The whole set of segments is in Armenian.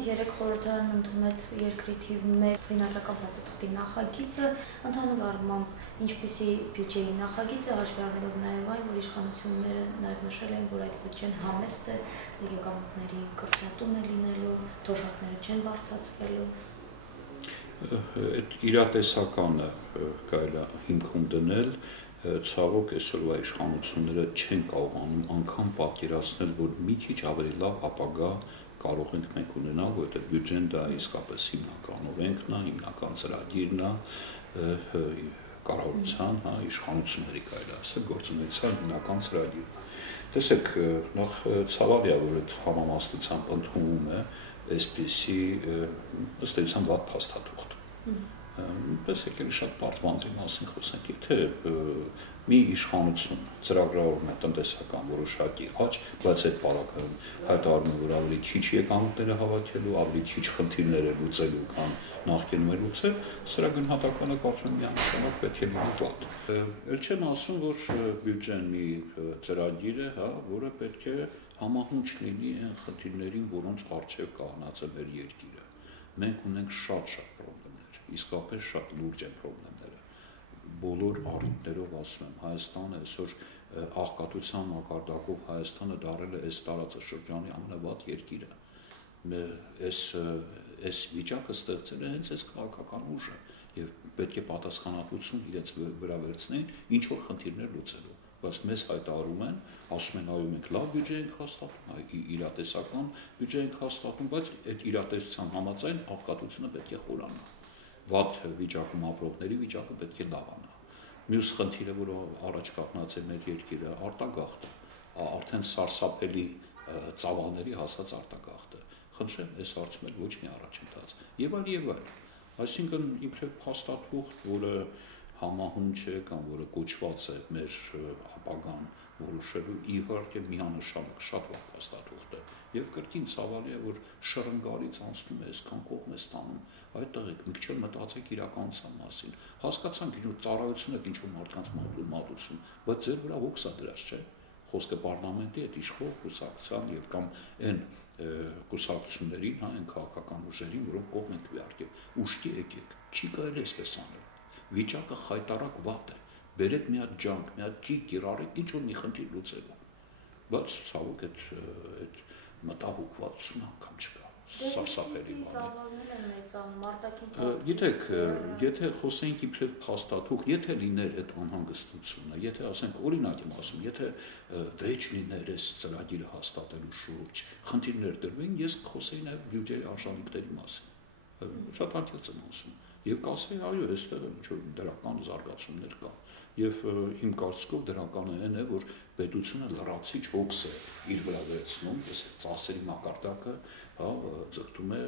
երեք խորհրդարանը ընդունեց երկրի թիվ 1 ֆինանսական փաստաթղթի նախագիծը, ընդհանուր առմամբ ինչպիսի բյուջեի նախագիծը, հաշվի առնելով նաև այն, որ իշխանությունները նաև նշել են, որ այդ բյուջեն համեստ է, եկամուտների կրճատում է լինելու, թոշակները չեն բարձրացվելու։ Այդ իրատեսականը կարելի է հիմքում դնել, ցավոք այսօրվա իշխանությունները չեն կարողանում անգամ պատկերացնել, որ մի քիչ ավելի լավ ապագա կարող ենք մենք ունենալ, որովհետև բյուջեն դա իսկապես հիմնական օրենքն է, հիմնական ծրագիրն է, կառավարության, իշխանությունների կարելի ասել գործունեության հիմնական ծրագիրն է։ Տեսեք, նախ ցավալի է, որ այդ համամասնությամբ ընդունվում է այսպիսի ըստ էության վատ փաստաթուղթ։ Պես եկել շատ պարտվանդի մասին խոսենք, եթե մի իշխանություն ծրագրավորում է տնտեսական որոշակի աճ, բայց այդ պարագայում հայտարարում է, որ ավելի քիչ եկամուտներ է հավաքելու, ավելի քիչ խնդիրներ է լուծելու, քան նախկինում է լուծել, սրա գնահատականը կարծում եմ միանշանակ պետք է լինի վատ։ Էլ չեմ ասում, որ բյուջեն մի ծրագիր է, որը պետք է համահունչ լինի այն խնդիրներին, որոնց առջև կանգնած է մեր երկիրը։ Մենք ունենք շատ խնդիրներ, իսկապես շատ լուրջ են խնդիրները։ Բոլոր առիթներով ասում եմ, Հայաստանը այսօր աղքատության մակարդակով Հայաստանը դարձել է այս տարածաշրջանի ամենավատ երկիրը։ Այս վիճակը ստեղծել է հենց այս քաղաքական ուժը եւ պետք է պատասխանատվություն իրենց վրա վերցնեն ինչ որ խնդիրներ լուծելու։ Բայց մեզ հայտարարում են, ասում են այո մենք լավ բյուջե ենք հաստատում, իրատեսական բյուջե ենք հաստատում, բայց այդ իրատեսության համաձայն աղքատությունը պետք է խորանա։ Վատ վիճակում ապրողների վիճակը պետք է լավանա։ Մյուս խնդիրը, որ առաջ կանգնած է մեր երկիրը, արտագաղթը, արդեն սարսափելի ծավալների հասած արտագաղթը։ Խնդրեմ, այս հարցում էլ ոչ մի առաջընթաց։ Եվ այլ։ Այսինքն իբրև փաստաթուղթ, որը համահունչ է կամ որը կոչված է մեր ապագան որոշելու, իհարկե միանշանակ շատ վատ փաստաթուղթ է։ Եվ կրկին ցավալի է, որ շռնգալից անցնում է այսքան կողմ է ստանում։ Այդտեղ եք մի քիչ էլ մտածեք իրականության մասին։ Հասկացանք, ինչ որ ծառայություն եք, ինչ որ մարդկանց մատուցում, բայց ձեր վրա ոգս է դրած, չէ՞։ Խոսքը պարլամենտի հետ իշխող կուսակցության եւ կամ այն կուսակցություններին, այն քաղաքական ուժերին, որոնք կողմ են քվեարկել։ Ուշքի եկեք, չի կարելի այսպես անել։ Վիճակը խայտարակ վատ է։ Բերեք մի հատ ջանք, մի հատ ճիգ կիրառեք, ինչ որ մի խնդիր լուծելու։ Բայց ցավոք այդ մտահոգվածություն անգամ չկա։ Սարսափելի Գիտեք, եթե խոսենք իբրև փաստաթուղթ, եթե լիներ այդ անհանգստությունը, եթե ասենք օրինակ եմ ասում, եթե վեճ լիներ այս ծրագիրը հաստատելու շուրջ, խնդիրներ դրվեին, ես կխոսեի նաև բյուջեի արժանինքների մասին։ Շատ անկեղծ եմ ասում։ Եվ կասեի, այո, այստեղ ինչ որ դրական զարգացումներ կան։ Եվ իմ կարծիքով դրականը այն է, որ պետությունը լրացիչ հոգս է իր վրա վերցնում, այս ծախսերի մակարդակը ձգտում է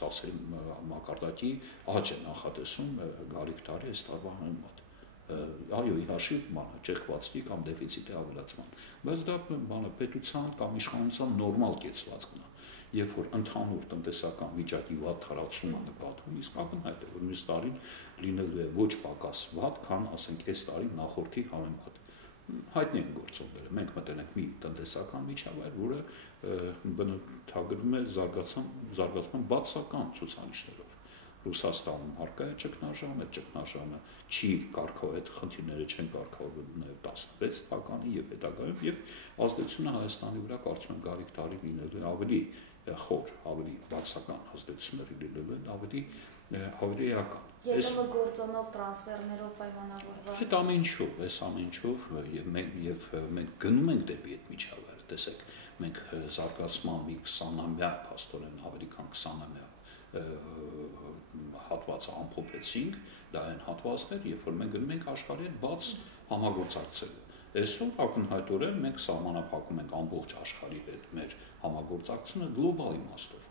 ծախսերի մակարդակի աճ է նախատեսում գալիք տարի այս տարվա համեմատ։ Այո, ի հաշիվ ճեղքվածքի կամ դեֆիցիտի ավելացման, բայց դա պետության կամ իշխանության նորմալ կեցվածքն է։ Երբ որ ընդհանուր տնտեսական վիճակի վատ թարացումը նկատվում, իսկ ակնհայտ է, որ մյուս տարին լինելու է ոչ պակաս վատ, քան ասենք այս տարի նախորդի համեմատ։ Հայտնի են գործոնները։ Մենք մտել ենք մի տնտեսական միջավայր, որը բնութագրվում է զարգացման բացական ցուցանիշներով։ Ռուսաստանում արկա է ճգնաժամ, այդ ճգնաժամը չի կարգավորել, այդ խնդիրները չեն կարգավորվել նաև 16 թվականի եւ հետագայում, եւ ազդեցությունը Հայաստանի վրա կարծում եմ գալիք տարի լինելու է ավելի խոր, ավելի բացական ազդեցություններ լինելու են, ավելի էական։ Եկամը գործոնով տրանսֆերներով պայմանավորված։ Այդ ամենչով եւ մենք գնում ենք դեպի այդ միջավայր, տեսեք, մենք զարգացման մի 20-ամյա, փաստորեն ավելի քան 20-ամյա հատվածը ամփոփեցինք, դա այն հատվածներ, երբ որ մենք գնում ենք աշխարհի հետ բաց համագործակցելու։ Այսօր ակնհայտորեն մենք սահմանափակում ենք ամբողջ աշխարհի հետ մեր համագործակցությունը գլոբալ իմաստով,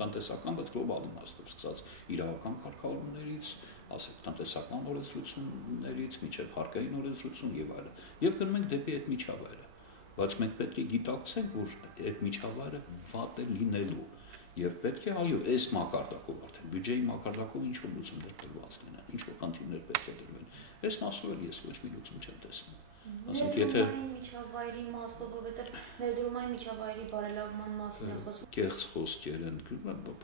տնտեսական, բայց գլոբալ իմաստով, սկսած իրավական կարգավորումներից, ասենք տնտեսական օրենսդրություններից, մինչև հարկային օրենսդրություն եւ այլն։ Եվ գնում ենք դեպի այդ միջավայրը։ Բայց մենք պետք է գիտակցենք, որ այդ միջավայրը վատ է լինելու եւ պետք է այո, այս մակարդակով արդեն բյուջեի մակարդակով ինչ որ լուծումներ դրված լինեն, ինչ որ խնդիրներ պետք է դրվեն։ Այս մասով էլ ես ոչ մի լուծում չեմ տեսնում։ ասենք եթե միջավայրի մասով, որովհետև ներդրումային միջավայրի բարելավման մասին է խոսում։ Կեղծ խոսքեր են,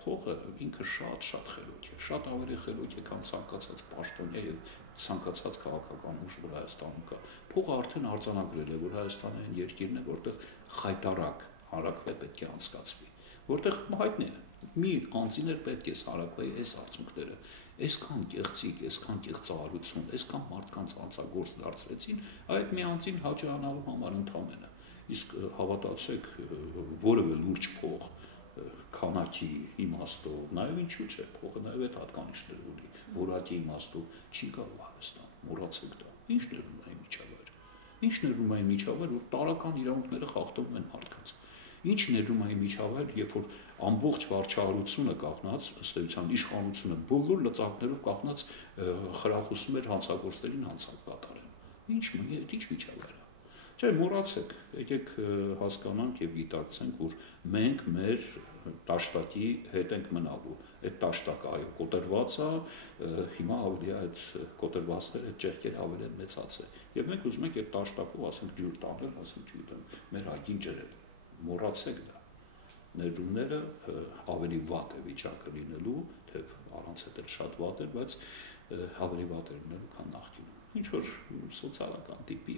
փողը ինքը շատ խելոք է, շատ ավելի խելոք է, քան ցանկացած պաշտոնյա եւ ցանկացած քաղաքական ուժ, որ Հայաստանում կա։ Փողը արդեն արձանագրել է, որ Հայաստանը այն երկիրն է, որտեղ խայտարակ հարակվե պետք է անցկացվի, որտեղ հայտնի է, մի անձիներ պետք է հարակվեի այս արդյունքները, այսքան կեղծիկ, այսքան կեղծարարություն, այսքան մարդկանց անցագործ դարձրեցին, այդ մի անձին հաջողանալու համար ընդամենը։ Իսկ հավատացեք, որևէ լուրջ փող քանակի իմաստով, նաև ինչու՞ չէ, փողը նաև այդ հատկանիշներ ունի, որակի իմաստով չի կարող Հայաստան, մոռացեք դա։ Ինչ ներդրումային միջավայր։ Ինչ ներդրումային միջավայր, որ տարական իրավունքները խախտում են մարդկանց։ Ինչ ներդրումային միջավայր, երբ որ ամբողջ վարչահարությունը կախնած, ըստ էության իշխանությունը բոլոր լծակներով կախնած խրախուսում էր հանցագործներին հանցանք կատարեն։ Ինչ միջավայր է։ Չէ, մոռացեք, եկեք հասկանանք եւ գիտակցենք, որ մենք մեր տաշտակի հետ ենք մնալու։ Այդ տաշտակը այո կոտրված է, հիմա ավելի այդ կոտրվածները, այդ ճեղքերը ավելի են մեծացել։ Եվ մենք ուզում ենք այդ տաշտակով, ասենք ջուր տանել, ասենք չգիտեմ, մեր այգին ջրել։ Մոռացեք դա։ Ներդրումները ավելի վատ է վիճակը լինելու, թե առանց այդ շատ վատ է, բայց ավելի վատ է լինելու, քան նախկինում։ Ինչ որ սոցիալական տիպի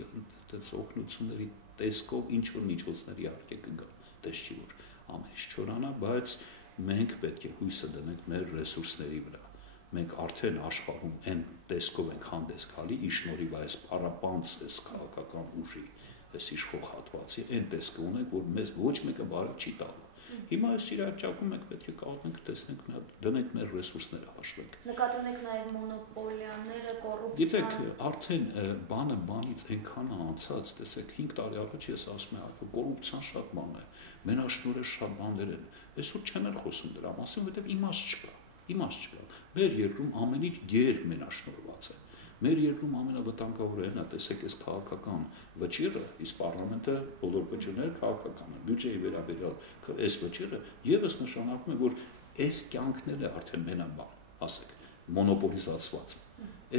օգնությունների տեսքով ինչ որ միջոցների իհարկե կգա, դες չի որ ամեն ինչ չորանա, բայց մենք պետք է հույսը դնենք մեր ռեսուրսների վրա։ Մենք արդեն աշխարհում այն տեսքով ենք հանդես գալի, ի շնորհիվ այս փառապանց այս քաղաքական ուժի, այս իշխող հատվածի, այն տեսքը ունենք, որ մեզ ոչ մեկը բարը չի տալու։ Հիմա այս իրավիճակում մենք պետք է կազմենք, տեսնենք, դնենք մեր ռեսուրսները հաշվենք։ Նկատի ունեք նաև մոնոպոլիաները, կոռուպցիան։ Գիտեք, արդեն բանը բանից այնքան է անցած, տեսեք, 5 տարի առաջ ես ասում եմ, այո, կոռուպցիան շատ բան է, մենաշնորհը շատ բաներ են։ Այսօր չեմ էլ խոսում դրա մասին, որովհետև իմաստ չկա։ Իմաստ չկա։ Մեր երկրում ամեն ինչ գեր մենաշնորհված է։ Մեր երկրում ամենավտանգավորը այն է, տեսեք, այս քաղաքական վճիռը, իսկ պարլամենտը բոլոր վճիռները քաղաքական են, բյուջեի վերաբերյալ այս վճիռը եւս նշանակում է, որ այս կյանքները արդեն մենաբան, ասեք, մոնոպոլիզացված։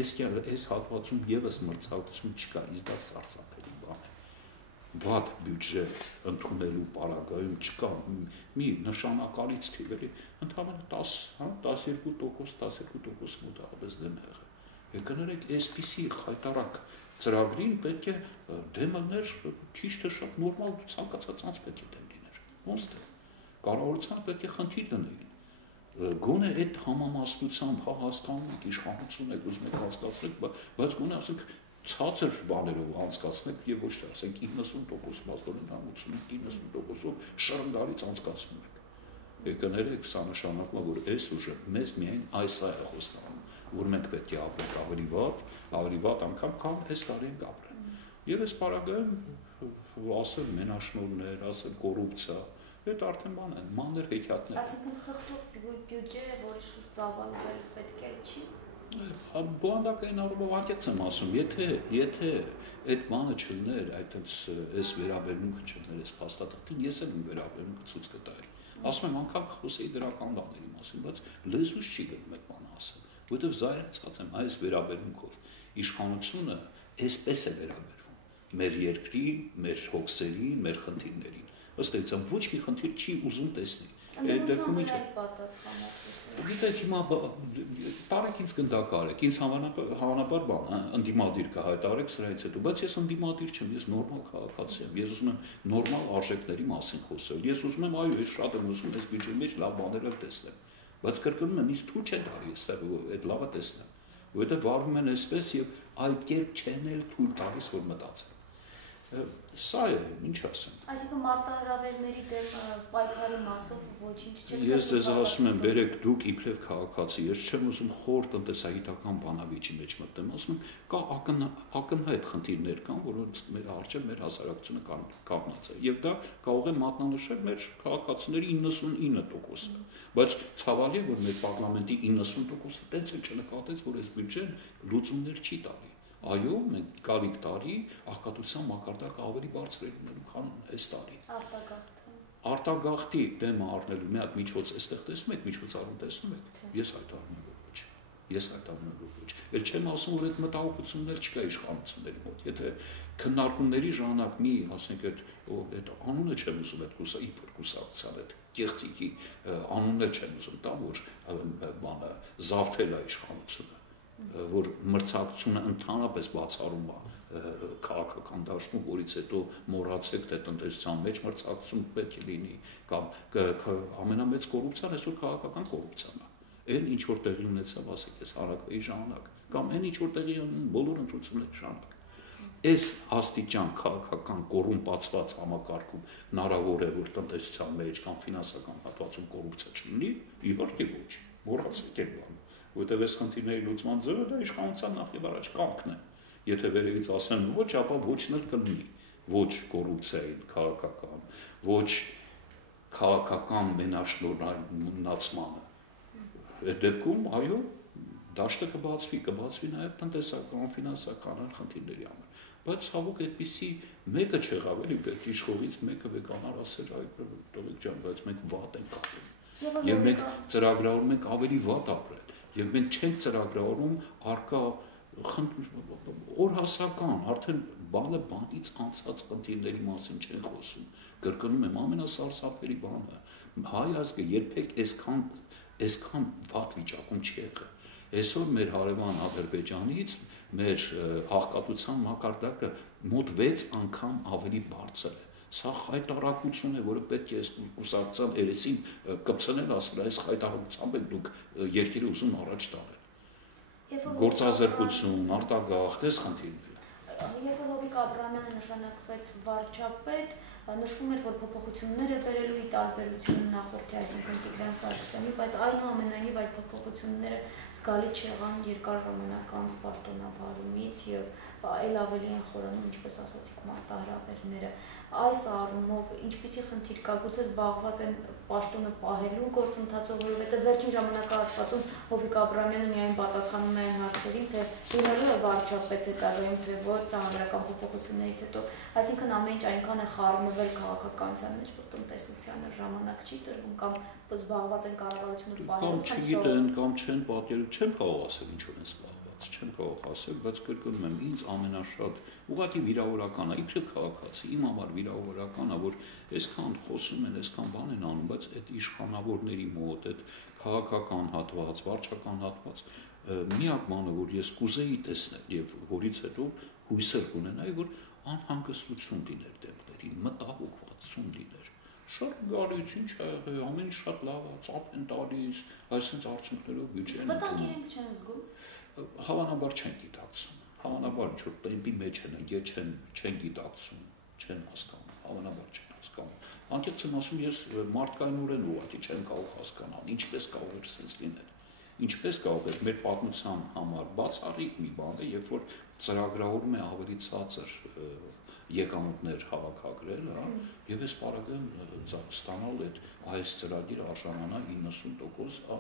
Այս հատվածում եւս մրցակցություն չկա, իսկ դա սարսափելի բան է։ Վատ բյուջե ընդունելու պարագայում չկա մի նշանակալից թիվերի, ընդհանրապես 12% մոտավորապես դեմ է եղել։ Եկներեք այսպիսի խայտարակ ծրագրին պետք է դեմ լիներ քիչ թե շատ նորմալ ցանկացած անց պետք է դեմ լիներ։ Ոնց թե կառավարության պետք է խնդիր դնել։ Գոնե այդ համամասնությամբ հասկանում եք իշխանություն եք ուզում եք անցկացնել, բայց գոնե ասենք ցածր բաներով անցկացնեք եւ ոչ թե ասենք 90% մասնորեն 85-90%-ով շրջանից անցկացնում եք։ Եկներեք սա նշանակում է, որ այս ուժը մեզ միայն այս է խոստանում, որ մենք պետք է ապրենք ավելի վատ անգամ, քան այս տարի ենք ապրել։ Եվ այս պարագայում ասել մենաշնորհներ, ասել կոռուպցիա, այդ արդեն բան են, մանր հեքիաթներ։ Այսինքն խղճուկ բյուջե, որի շուրջ ծավալվել պետք է չի։ Բովանդակային առումով անկեղծ եմ ասում, եթե այդ բանը չլներ, այս վերաբերմունքը չլներ, այս փաստաթղթին, ես էլ իմ վերաբերմունքը ցույց կտայի։ Ասում եմ, անգամ խոսեի դրական բաների մասին, բայց լեզուս չի գնում այդ բանը ասել, որովհետև զայրացած եմ այս վերաբերմունքով։ Իշխանությունը այսպես է վերաբերվում մեր երկրի, մեր հոգսերի, մեր խնդիրներին։ Ըստ էության ոչ մի խնդիր չի ուզում տեսնել։ Այդ դեպքում ինչ է պատասխանատու։ Գիտեք, հիմա տարեք ինձ գնդակարեք, ինձ հավանաբար բան, ընդդիմադիր կհայտարարեք սրանից հետո, բայց ես ընդդիմադիր չեմ, ես նորմալ քաղաքացի եմ, ես ուզում եմ նորմալ արժեքների մասին խոսել, ես ուզում եմ, այո, ես շատ եմ ուզում այս բյուջեի մեջ լավ բաներ էլ տեսնեմ, բայց կրկնում եմ, ինձ թույլ չեն տալի այդ լավը տեսնեմ, որովհետև վարվում են այսպես եւ այլ կերպ չեն էլ թույլ տալիս, որ մտածեն։ Սա է, ինչ ասեմ։ Այսինքն մարտահրավերների դեմ պայքարի մասով ոչինչ չեք։ Ես ձեզ ասում եմ, բերեք դուք իբրև քաղաքացի, ես չեմ ուզում խոր տնտեսագիտական բանավիճի մեջ մտնեմ, ասում եմ, կա ակնհայտ խնդիրներ կան, որոնց մեր առջև մեր հասարակությունը կանգնած է, եւ դա կարող է մատնանշել մեր քաղաքացիների 99%-ը, բայց ցավալի է, որ մեր պարլամենտի 90%-ը տենց էլ չնկատեց, որ այս բյուջեն լուծումներ չի տալի։ Այո, մենք գալիք տարի աղքատության մակարդակը ավելի բարձր է լինելու, քան այս տարի։ Արտագաղթի դեմ առնելու մի հատ միջոց այստեղ տեսնում եք, միջոցառում տեսնում եք։ Ես հայտարարում եմ, որ ոչ։ Ես հայտարարում եմ, որ ոչ։ Էլ չեմ ասում, որ այդ մտահոգություններ չկա իշխանությունների մոտ։ Եթե քննարկումների ժամանակ մի, ասենք, այդ անունը չեմ ուզում այդ կուսակցության այդ կեղծիքի անունը չեմ ուզում տամ, որ բանը զավթել է իշխանությունը, որ մրցակցությունը ընդհանրապես բացառում է քաղաքական դաշտում, որից հետո մոռացեք, թե տնտեսության մեջ մրցակցություն պետք է լինի, կամ ամենամեծ կոռուպցիան այսօր քաղաքական կոռուպցիան է։ Այն ինչ որ տեղի ունեցավ, ասեք, այս հարակվեի ժամանակ, կամ այն ինչ որ տեղի ունեն բոլոր ընտրությունների ժամանակ։ Այս աստիճան քաղաքական կոռումպացված համակարգում հնարավոր է, որ տնտեսության մեջ կամ ֆինանսական հատվածում կոռուպցիա չլինի, իհարկե ոչ, մոռացեք այդ բանը, որովհետև այս խնդիրների լուծման ձևը դա իշխանության նախ եւ առաջ կամքն է։ Եթե վերևից ասեն ոչ, ապա ոչն էլ կլինի, ոչ կոռուպցիային քաղաքական, ոչ քաղաքական մենաշնորհացմանը։ Այդ դեպքում, այո, դաշտը կբացվի նաև տնտեսական, ֆինանսական խնդիրների համար։ Բայց ցավոք այդպիսի մեկը չեղավ, էլի պետք իշխողից մեկը վեկանար ասել, այ տղեկ ջան, բայց մենք վատ ենք ապրել։ Եվ մենք ծրագրավորում ենք ավելի վատ ապրել, եւ մենք չենք ծրագրավորում արկա օրհասական, արդեն բանը բանից անցած խնդիրների մասին չեն խոսում։ Կրկնում եմ, ամենասարսափելի բանը, հայ ազգը երբեք այսքան վատ վիճակում չի եղել։ Այսօր մեր հարևան Ադրբեջանից մեր աղքատության մակարդակը մոտ 6 անգամ ավելի բարձր է։ Սա խայտարակություն է, որը պետք է այս կուսակցության երեսին կպցնել, ասել, այս խայտարակությամբ եք դուք երկիրը ուզում առաջ տանել։ Գործազրկություն, արտագաղթ, այս խնդիրները։ Երբ որ Հովիկ Աբրահամյանը նշանակվեց վարչապետ, նշվում էր, որ փոփոխություններ է բերելու ի տարբերություն նախորդի, այսինքն Տիգրան Սարգսյանի, բայց այնուամենայնիվ այդ փոփոխությունները զգալի չեղան երկար ժամանակ անց պաշտոնավարումից եւ այլ ավելի են խորանում, ինչպես ասացիք, մարտահրավերները։ Այս առումով ինչպիսի խնդիր կա, գուցե զբաղված են պաշտոնը պահելու գործընթացով, որովհետեւ վերջին ժամանակահատվածում Հովիկ Աբրահամյանը միայն պատասխանում է այն հարցերին, թե լինելու է վարչապետ հետագայում, թե ոչ, հանրական փոփոխություններից հետո, այսինքն ամեն ինչ այնքան է խառնվել քաղաքականության մեջ, որ տնտեսությանը ժամանակ չի տրվում կամ զբաղված են կառավարությունը պահելու։ Կամ չգիտեն, կամ չեն պատկերել, չեմ կարող ասել ինչ որ են զբաղված, չեմ կարող ասել, բայց կրկնում եմ, ինձ ամենաշատ ուղղակի վիրավորական է, իբրև քաղաքացի, իմ համար վիրավորական է, որ այսքան խոսում են, այսքան բան են անում, բայց այդ իշխանավորների մոտ, այդ քաղաքական հատված, վարչական հատված, միակ բանը, որ ես կուզեի տեսնել եւ որից հետո հույսեր կունենայի, որ անհանգստություն լիներ դեպքերին, մտահոգվածություն լիներ։ Շատ գալիս, ինչ է եղել, ամեն ինչ շատ լավ է, ծափ են տալիս, այսինքն արդյունքներով բյուջեն։ Վտանգ իրենք չեն զգում։ Հավանաբար չեն գիտակցում, հավանաբար ինչ-որ տեմպի մեջ են ընկել, չեն գիտակցում, չեն հասկանում, հավանաբար չեն հասկանում։ Անկեղծ եմ ասում, ես մարդկայնորեն ուղղակի չեմ կարող հասկանալ, ինչպես կարող էր սենց լինել։ Ինչպես կարող է մեր պատմության համար բացառիկ մի բան է, երբ որ ծրագրավորում է ավելի ցածր եկամուտներ հավաքագրել, հա, եւ այս պարագայում ստանալ այս ծրագիրը արժանանա 90% հա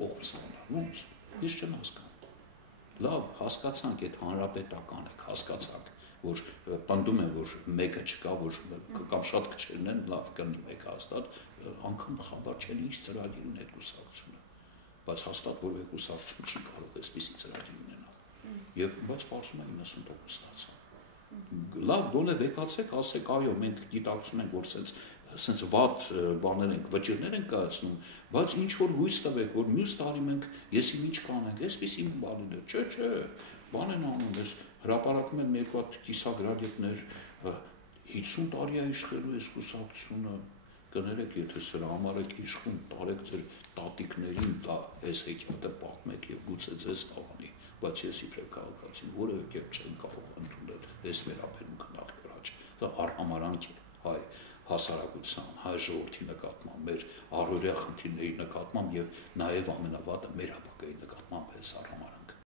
կողմ ստանալ։ Ոնց։ Ես չեմ հասկանում։ Լավ, հասկացանք, այդ հանրապետական եք, հասկացանք, որ պնդում են, որ մեկը չկա, որ կամ շատ քչերն են, լավ կլինի մեկը հաստատ, անգամ խաբար չեն ինչ ծրագիր ունի այդ կուսակցությունը։ Բայց հաստատ որ կուսակցություն չի կարող այսպիսի ծրագիր ունենալ։ Եվ բայց պարզում է 90% ստացա։ Լավ, գոնե վեկացեք, ասեք, այո, մենք գիտակցում ենք, որ սենց վատ բաներ ենք, վճիրներ ենք կայացնում, բայց ինչ որ հույս տվեք, որ մյուս տարի մենք եսի ինչ կանենք, այսպիսի բաներ, չէ, բան են անում, ես հրապարակում եմ երկու հատ կիսագրադետներ 50 տարի է իշխելու այս կուսակցությունը, կներեք, եթե սրա համար եք իշխում, տարեք ձեր տատիկներին դա այս հեքիաթը պատմեք եւ գուցե ձեզ տաղանի, բայց ես իբրև քաղաքացի որևէ կերպ չեմ կարող ընդունել այս վերաբերմունքը նախ առաջ։ Դա արհամարանք է հայ հասարակության, հայ ժողովրդի նկատմամբ, մեր առօրյա խնդիրների նկատմամբ եւ նաեւ ամենավատը մեր ապագայի նկատմամբ այս արհամարանք